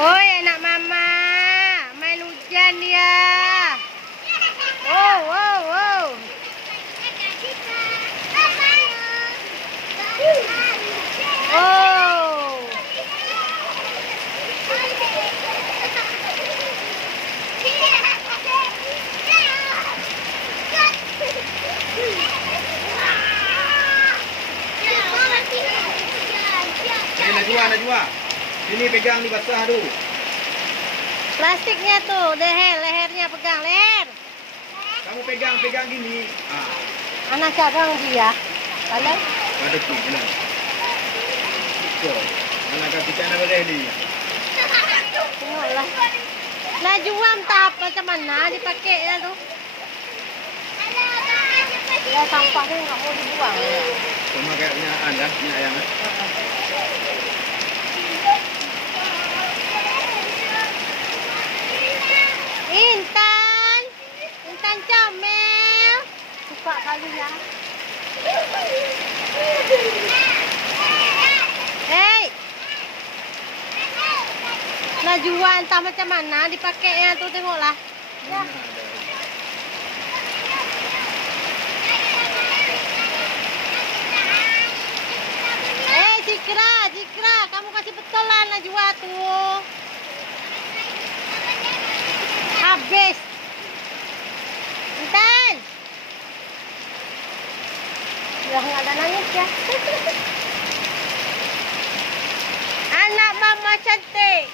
Oi, anak mama, main hujan ya. Wow, wow, wow. Oh. Najwa. Sini pegang nih basah aduh. Plastiknya tuh, lehernya pegang leher. Kamu pegang gini. Anak cabang dia. Pandai? Ada tuh, bilang. So, anak kaki sana berani. Tengoklah. Najwa entah macam mana dipakai ya tuh. Ya sampahnya nggak mau dibuang. Sama kayaknya ada, punya ayam. Intan comel. Suka kali ya. Hei. Najwa entah macam mana dipakainya tuh, tengoklah. Ya. Cikra, kamu kasih betul lah Najwa tuh. Habis. Intan. Ya nggak ada nangis ya. Anak mama cantik.